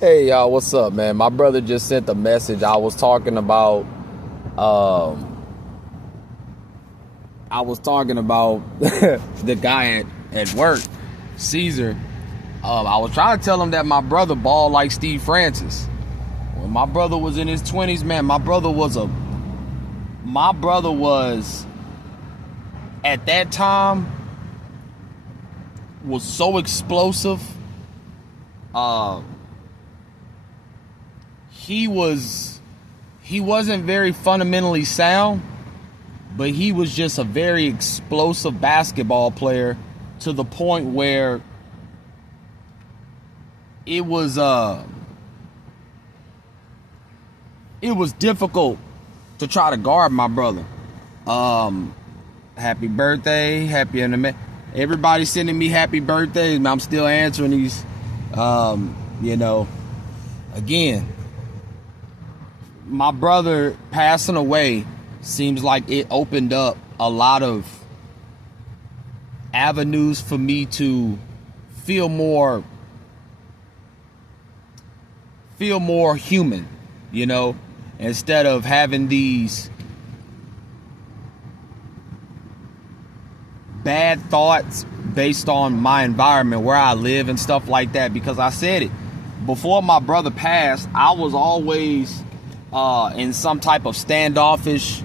Hey y'all, what's up, man? My brother just sent a message. I was talking about the guy at work, Caesar. I was trying to tell him that my brother balled like Steve Francis. When my brother was in his 20s, man, my brother was at that time was so explosive. He wasn't very fundamentally sound, but he was just a very explosive basketball player to the point where it was difficult to try to guard my brother. Happy birthday, everybody sending me happy birthdays. I'm still answering these. Again, my brother passing away seems like it opened up a lot of avenues for me to feel more human, instead of having these bad thoughts based on my environment, where I live and stuff like that. Because I said it, before my brother passed, I was always in some type of standoffish.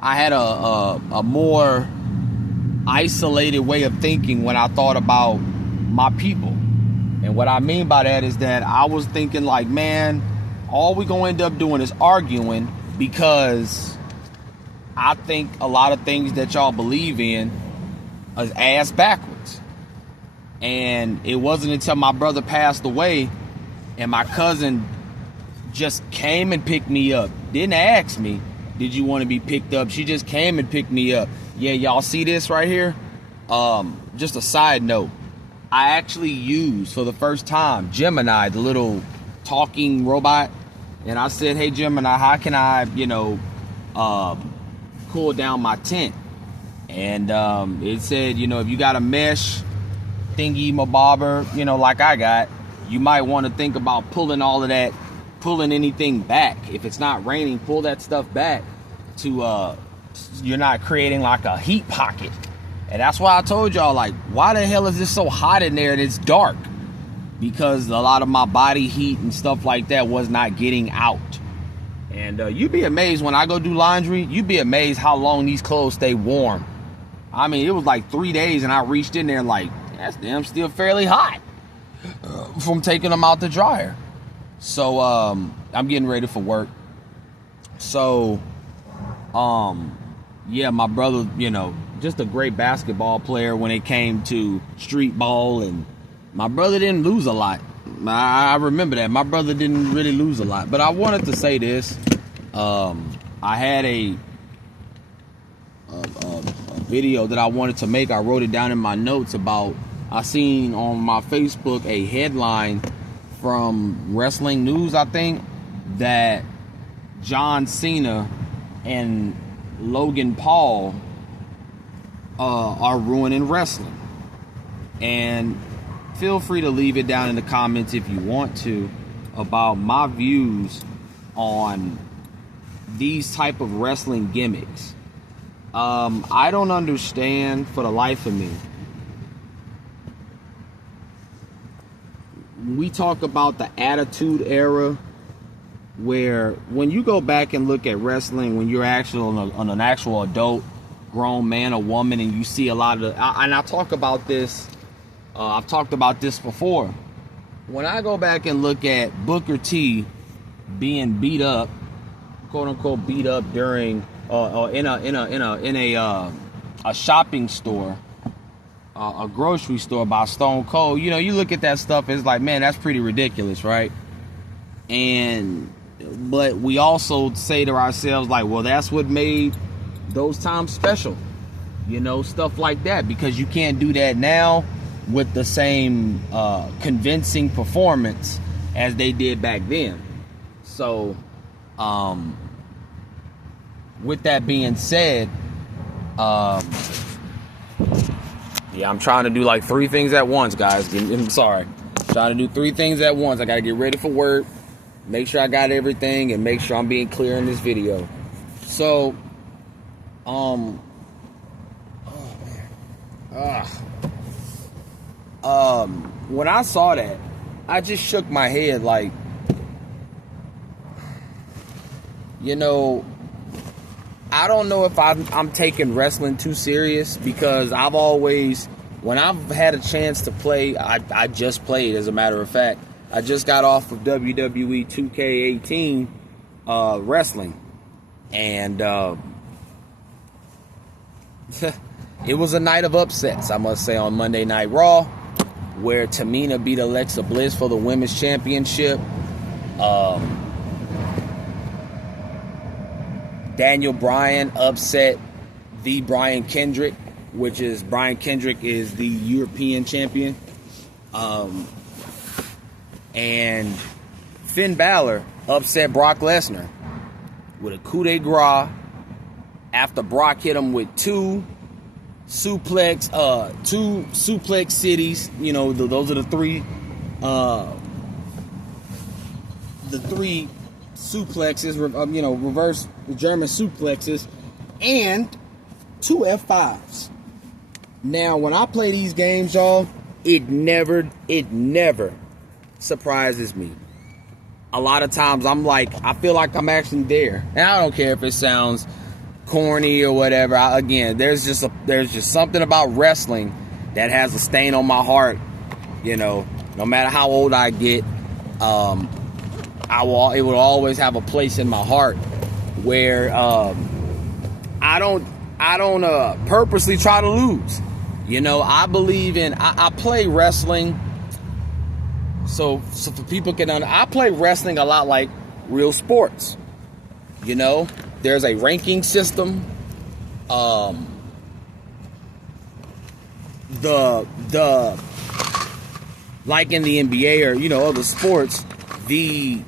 I had a more isolated way of thinking when I thought about my people. And what I mean by that is that I was thinking like, man, all we gonna end up doing is arguing, because I think a lot of things that y'all believe in is ass backwards. And it wasn't until my brother passed away and my cousin just came and picked me up. Didn't ask me, did you want to be picked up? She just came and picked me up. Yeah, y'all see this right here? Just a side note. I actually used, for the first time, Gemini, the little talking robot. And I said, hey, Gemini, how can I, cool down my tent? And it said, if you got a mesh thingy mabobber, like I got, you might want to think about pulling anything back. If it's not raining, pull that stuff back to you're not creating like a heat pocket. And that's why I told y'all, like, why the hell is this so hot in there and it's dark? Because a lot of my body heat and stuff like that was not getting out. And you'd be amazed when I go do laundry, you'd be amazed how long these clothes stay warm. I mean, it was like 3 days and I reached in there like, that's damn still fairly hot from taking them out the dryer. So I'm getting ready for work. So yeah, my brother, just a great basketball player when it came to street ball, and my brother didn't lose a lot. I remember that. My brother didn't really lose a lot. But I wanted to say this. I had a video that I wanted to make. I wrote it down in my notes about, I seen on my Facebook a headline from Wrestling News, I think, that John Cena and Logan Paul are ruining wrestling. And feel free to leave it down in the comments if you want to, about my views on these type of wrestling gimmicks. I don't understand for the life of me. We talk about the Attitude Era, where when you go back and look at wrestling, when you're actually an actual adult, grown man or woman, and you see a lot of and I talk about this, I've talked about this before. When I go back and look at Booker T being beat up, quote unquote beat up, during in a shopping store, a grocery store, by Stone Cold, you look at that stuff, it's like, man, that's pretty ridiculous, right? But we also say to ourselves, like, well, that's what made those times special, stuff like that, because you can't do that now with the same convincing performance as they did back then. So with that being said, yeah, I'm trying to do like 3 things at once, guys. I'm sorry. Trying to do 3 things at once. I got to get ready for work, make sure I got everything, and make sure I'm being clear in this video. So, when I saw that, I just shook my head like, you know, I don't know if I'm taking wrestling too serious, because I've always, when I've had a chance to play, I just played, as a matter of fact. I just got off of WWE 2K18 wrestling. And it was a night of upsets, I must say, on Monday Night Raw, where Tamina beat Alexa Bliss for the Women's Championship. Daniel Bryan upset the Brian Kendrick, which is, Brian Kendrick is the European champion. And Finn Balor upset Brock Lesnar with a coup de grace after Brock hit him with two suplex cities. You know, those are the three suplexes, you know, reverse German suplexes, and 2 F5s. Now, when I play these games, y'all, it never surprises me. A lot of times I'm like, I feel like I'm actually there. And I don't care if it sounds corny or whatever. Again, there's just something about wrestling that has a stain on my heart. You know, no matter how old I get, it will always have a place in my heart where I don't purposely try to lose. You know, I believe in, I play wrestling. So for people can understand, I play wrestling a lot like real sports. You know, there's a ranking system. The like in the NBA or, you know, other sports, the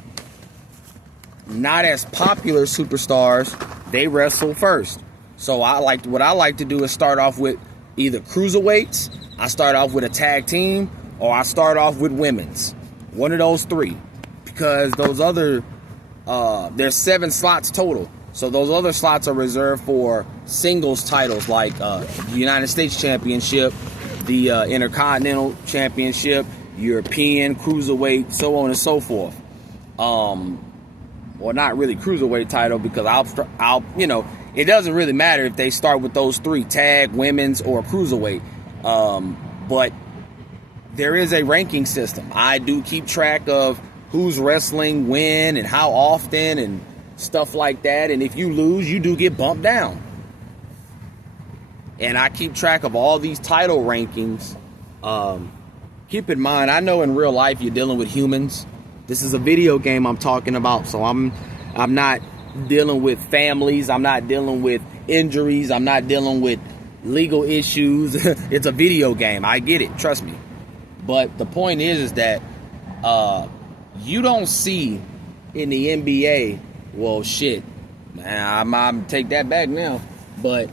not as popular superstars, they wrestle first. So what I like to do is start off with either cruiserweights, I start off with a tag team, or I start off with women's. One of those 3. Because those other, there's 7 slots total. So those other slots are reserved for singles titles like the United States Championship, the Intercontinental Championship, European, Cruiserweight, so on and so forth. Well, not really Cruiserweight title, because I'll you know, it doesn't really matter if they start with those 3, tag, women's, or Cruiserweight. But there is a ranking system. I do keep track of who's wrestling when and how often and stuff like that. And if you lose, you do get bumped down. And I keep track of all these title rankings. Keep in mind, I know in real life you're dealing with humans. This is a video game I'm talking about, so I'm not dealing with families. I'm not dealing with injuries. I'm not dealing with legal issues. It's a video game. I get it. Trust me. But the point is that you don't see in the NBA, well, shit, man, I'm take that back now. But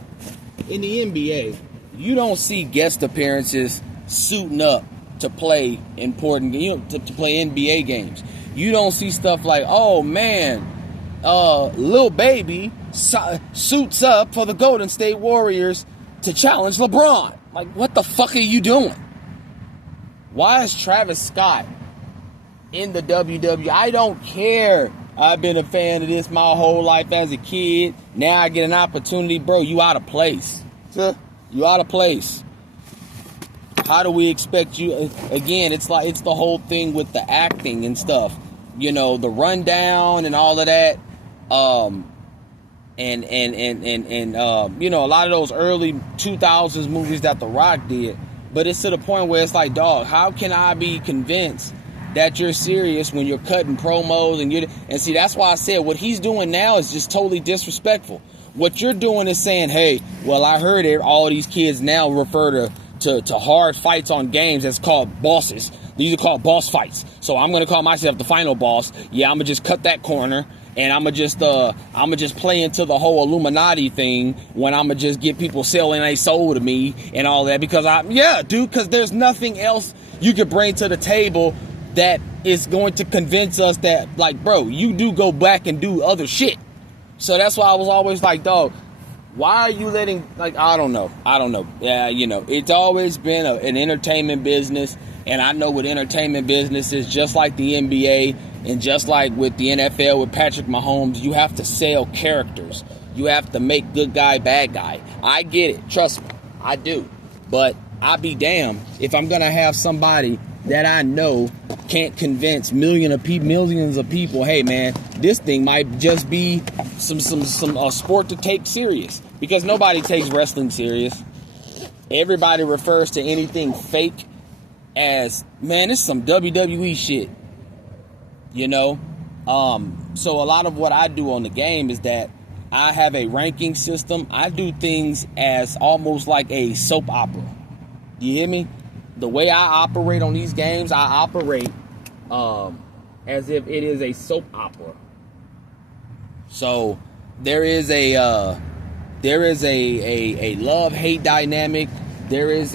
in the NBA, you don't see guest appearances suiting up to play important, you know, to play NBA games. You don't see stuff like, oh man, Lil Baby suits up for the Golden State Warriors to challenge LeBron. Like, what the fuck are you doing? Why is Travis Scott in the WWE? I don't care. I've been a fan of this my whole life as a kid. Now I get an opportunity. Bro, you out of place. You out of place. How do we expect you? Again, it's the whole thing with the acting and stuff. You know, the rundown and all of that. You know, a lot of those early 2000s movies that The Rock did. But it's to the point where it's like, dog, how can I be convinced that you're serious when you're cutting promos and see, that's why I said what he's doing now is just totally disrespectful. What you're doing is saying, hey, well, I heard it, all these kids now refer to hard fights on games that's called bosses. These are called boss fights. So I'm going to call myself the final boss. Yeah, I'm going to just cut that corner And I'ma just play into the whole Illuminati thing when I'ma just get people selling their soul to me and all that, because because there's nothing else you could bring to the table that is going to convince us that, like, bro, you do go back and do other shit. So that's why I was always like, dog, why are you letting, like, I don't know. Yeah, it's always been an entertainment business. And I know with entertainment businesses, just like the NBA and just like with the NFL with Patrick Mahomes, you have to sell characters. You have to make good guy, bad guy. I get it. Trust me. I do. But I be damned if I'm going to have somebody that I know can't convince millions of people, hey man, this thing might just be some sport to take serious, because nobody takes wrestling serious. Everybody refers to anything fake as, man, it's some WWE shit, so a lot of what I do on the game is that I have a ranking system. I do things as almost like a soap opera. You hear me? The way I operate on these games, I operate as if it is a soap opera. So there is a love-hate dynamic. There is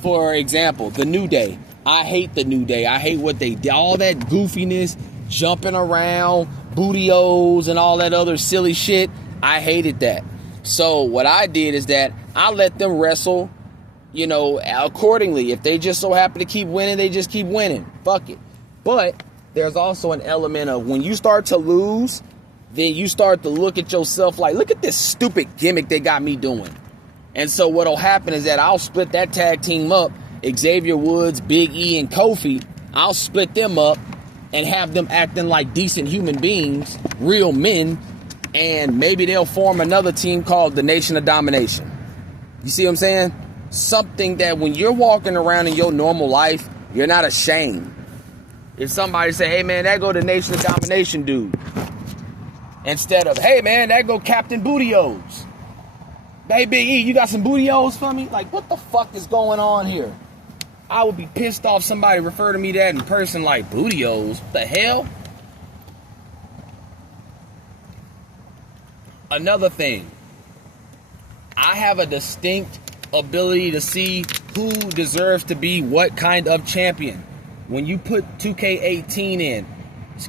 for example, the New Day. I hate the New Day. I hate what they did. All that goofiness, jumping around, booty-os, and all that other silly shit. I hated that. So what I did is that I let them wrestle, accordingly. If they just so happen to keep winning, they just keep winning. Fuck it. But there's also an element of when you start to lose, then you start to look at yourself like, look at this stupid gimmick they got me doing. And so what'll happen is that I'll split that tag team up. Xavier Woods, Big E, and Kofi, I'll split them up and have them acting like decent human beings, real men, and maybe they'll form another team called the Nation of Domination. You see what I'm saying? Something that when you're walking around in your normal life, you're not ashamed. If somebody say, hey man, that go the Nation of Domination dude, instead of, hey man, that go Captain Booty-O's. Hey Big E, you got some Booty-O's for me? Like, what the fuck is going on here? I would be pissed off somebody refer to me that in person like Booty-O's. What the hell? Another thing, I have a distinct ability to see who deserves to be what kind of champion. When you put 2K18 in,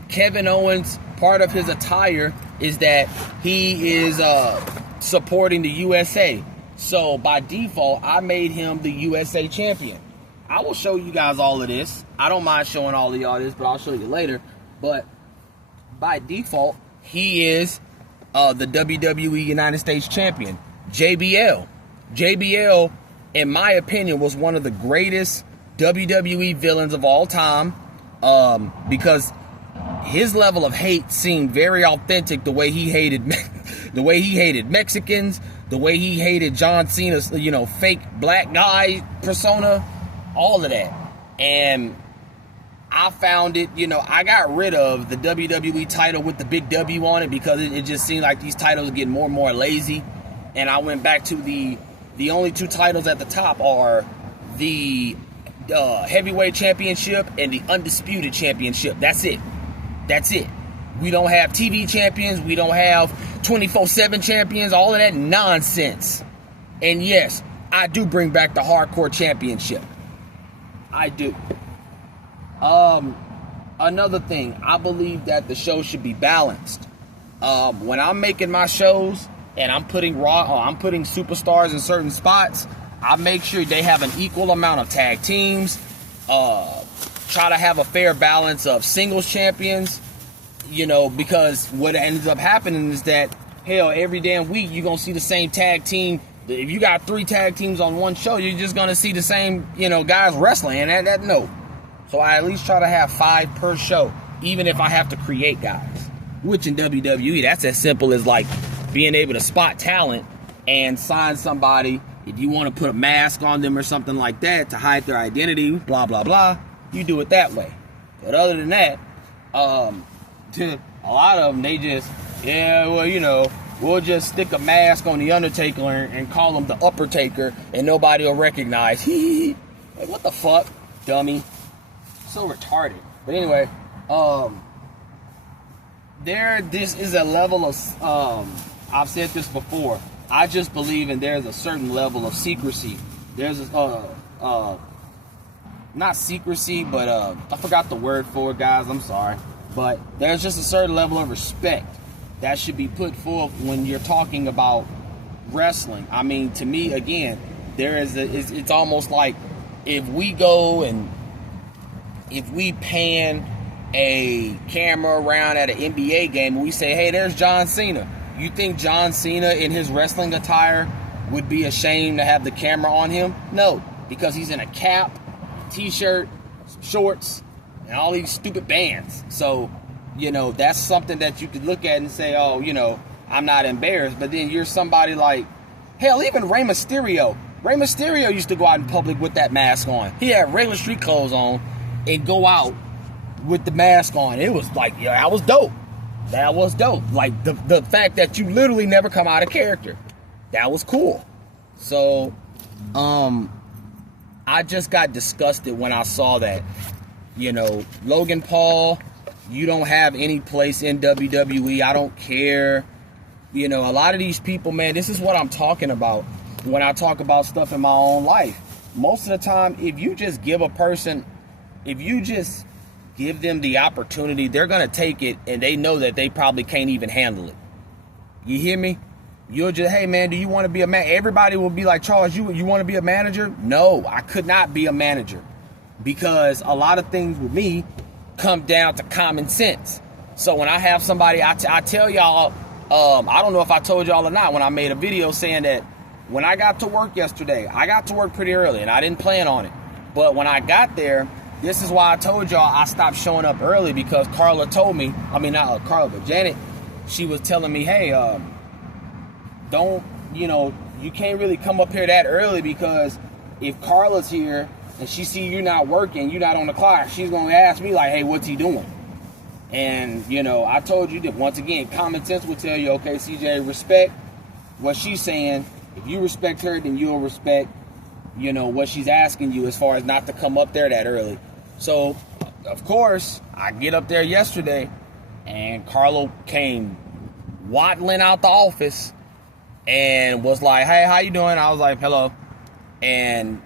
Kevin Owens, part of his attire is that he is supporting the USA. So by default, I made him the USA champion. I will show you guys all of this. I don't mind showing all of y'all this, but I'll show you later. But by default, he is the WWE United States champion. JBL. JBL, in my opinion, was one of the greatest WWE villains of all time, because his level of hate seemed very authentic. The way he hated Mexicans, the way he hated John Cena's, fake black guy persona, all of that. And I found it, I got rid of the WWE title with the big W on it because it just seemed like these titles get more and more lazy. And I went back to the only two titles at the top are the heavyweight championship and the undisputed championship. That's it. We don't have TV champions. We don't have 24/7 champions. All of that nonsense. And yes, I do bring back the hardcore championship. I do. Another thing, I believe that the show should be balanced. When I'm making my shows and I'm putting superstars in certain spots, I make sure they have an equal amount of tag teams. Try to have a fair balance of singles champions, because what ends up happening is that, hell, every damn week you're going to see the same tag team. If you got 3 tag teams on one show, you're just going to see the same, guys wrestling. And that no. So I at least try to have 5 per show, even if I have to create guys. Which in WWE, that's as simple as like being able to spot talent and sign somebody. If you want to put a mask on them or something like that to hide their identity, blah, blah, blah, you do it that way. But other than that, a lot of them, they just, we'll just stick a mask on the Undertaker and call him the Upper Taker, and nobody will recognize. Like, what the fuck, dummy? So retarded. But anyway, this is a level of, I've said this before, I just believe there's a certain level of secrecy. There's not secrecy, but I forgot the word for it, guys, I'm sorry. But there's just a certain level of respect that should be put forth when you're talking about wrestling. I mean, to me, again, it's almost like if we go and if we pan a camera around at an NBA game and we say, hey, there's John Cena. You think John Cena in his wrestling attire would be ashamed to have the camera on him? No, because he's in a cap, t-shirt, shorts, and all these stupid bands. So, that's something that you could look at and say, oh, I'm not embarrassed. But then you're somebody like, hell, even Rey Mysterio. Rey Mysterio used to go out in public with that mask on. He had regular street clothes on and go out with the mask on. It was like, yeah, that was dope. That was dope. Like the fact that you literally never come out of character. That was cool. So, I just got disgusted when I saw that. Logan Paul, you don't have any place in WWE. I don't care. A lot of these people, man, this is what I'm talking about when I talk about stuff in my own life. Most of the time, if you just give them the opportunity, they're going to take it, and they know that they probably can't even handle it. You hear me? You'll just, hey, man, do you want to be a man? Everybody will be like, Charles, you want to be a manager? No, I could not be a manager because a lot of things with me come down to common sense. So when I have somebody, I tell y'all, I don't know if I told y'all or not when I made a video saying that when I got to work yesterday, I got to work pretty early, and I didn't plan on it. But when I got there, this is why I told y'all I stopped showing up early, because Carla told me, not Carla, but Janet, she was telling me, hey, you can't really come up here that early, because if Carla's here and she see you not working, you're not on the clock, she's going to ask me like, hey, what's he doing? And, I told you that once again, common sense will tell you, okay, CJ, respect what she's saying. If you respect her, then you'll respect, what she's asking you as far as not to come up there that early. So, of course, I get up there yesterday, and Carlo came waddling out the office and was like, hey, how you doing? I was like, hello. And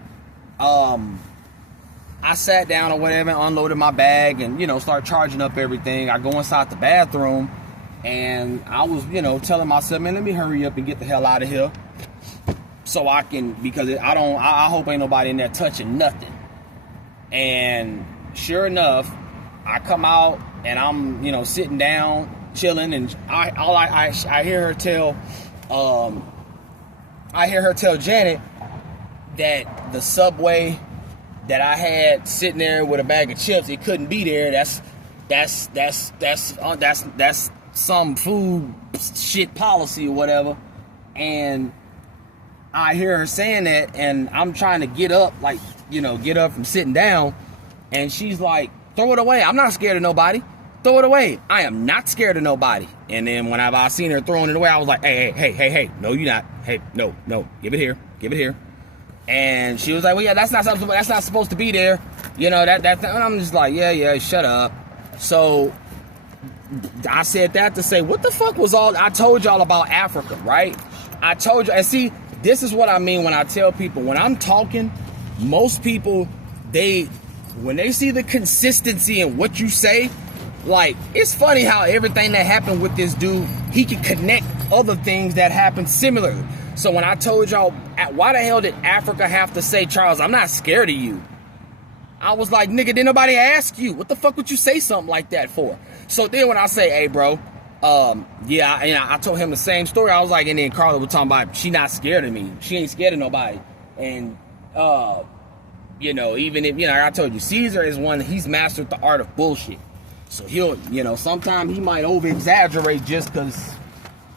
I sat down or whatever and unloaded my bag and, start charging up everything. I go inside the bathroom, and I was, telling myself, man, let me hurry up and get the hell out of here so I can, because I hope ain't nobody in there touching nothing. And sure enough, I come out and I'm, sitting down, chilling, and I hear her tell, Janet that the Subway that I had sitting there with a bag of chips, it couldn't be there. That's some food shit policy or whatever. And I hear her saying that, and I'm trying to get up, like, get up from sitting down, and she's like, throw it away. I'm not scared of nobody. Throw it away. I am not scared of nobody. And then whenever I seen her throwing it away, I was like, hey, no, you're not. Hey, no, give it here. And she was like, well, yeah, that's not supposed to be there. And I'm just like, yeah, shut up. So I said that to say, what the fuck was I told y'all about Africa, right? I told you, and see, this is what I mean when I tell people, when I'm talking, most people, when they see the consistency in what you say, like, it's funny how everything that happened with this dude, he can connect other things that happened similarly. So when I told y'all, why the hell did Africa have to say, Charles, I'm not scared of you? I was like, nigga, didn't nobody ask you? What the fuck would you say something like that for? So then when I say, hey, bro, I told him the same story. I was like, and then Carla was talking about, she not scared of me. She ain't scared of nobody. And, even if, I told you, Caesar is he's mastered the art of bullshit. So he'll, sometimes he might over-exaggerate just because,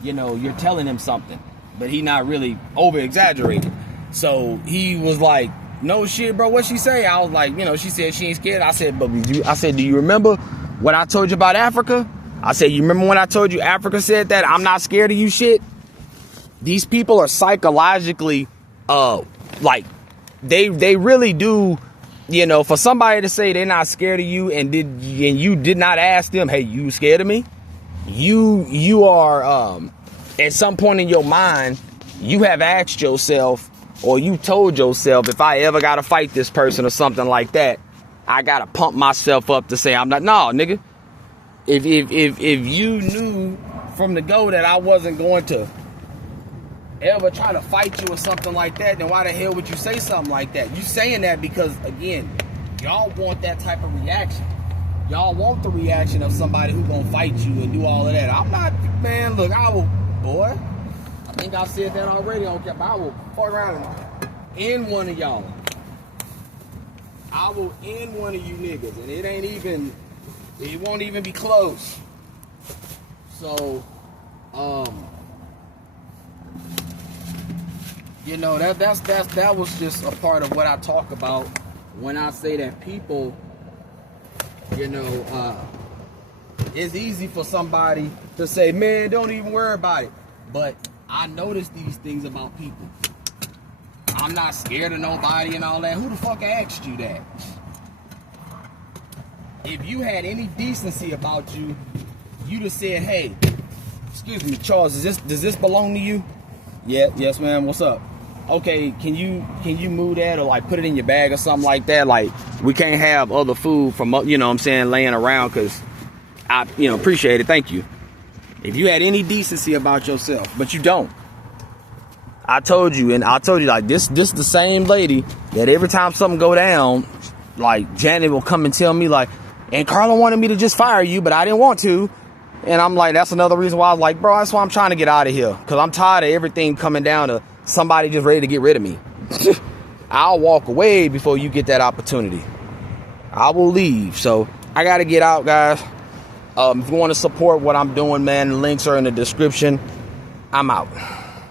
you're telling him something. But he not really over-exaggerating. So he was like, no shit, bro, what she say? I was like, she said she ain't scared. I said, do you remember what I told you about Africa? I said, you remember when I told you Africa said that? I'm not scared of you shit? These people are psychologically, they really do, for somebody to say they're not scared of you and you did not ask them, hey, you scared of me? you are at some point in your mind, you have asked yourself, or you told yourself, if I ever gotta fight this person or something like that, I gotta pump myself up to say I'm not. No, nigga. If you knew from the go that I wasn't going to ever try to fight you or something like that, then why the hell would you say something like that? You saying that because, again, y'all want that type of reaction. Y'all want the reaction of somebody who gonna fight you and do all of that. I'm not, man, look, I will, boy, I think I've said that already on camera. I will fuck around and end one of y'all. I will end one of you niggas, and it won't even be close. So, you know, that was just a part of what I talk about when I say that people, you know, it's easy for somebody to say, man, don't even worry about it. But I notice these things about people. I'm not scared of nobody and all that. Who the fuck asked you that? If you had any decency about you, you'd have said, hey, excuse me, Charles, does this belong to you? Yeah, yes, ma'am. What's up? Okay, can you move that or like put it in your bag or something like that? Like, we can't have other food from, you know what I'm saying, laying around, because I, you know, appreciate it. Thank you. If you had any decency about yourself, but you don't. I told you, like, this the same lady that every time something go down, like, Janet will come and tell me, like, and Carla wanted me to just fire you, but I didn't want to. And I'm like, that's another reason why I was like, bro, that's why I'm trying to get out of here. Because I'm tired of everything coming down to somebody just ready to get rid of me. I'll walk away before you get that opportunity. I will leave. So I got to get out, guys. If you want to support what I'm doing, man, the links are in the description. I'm out.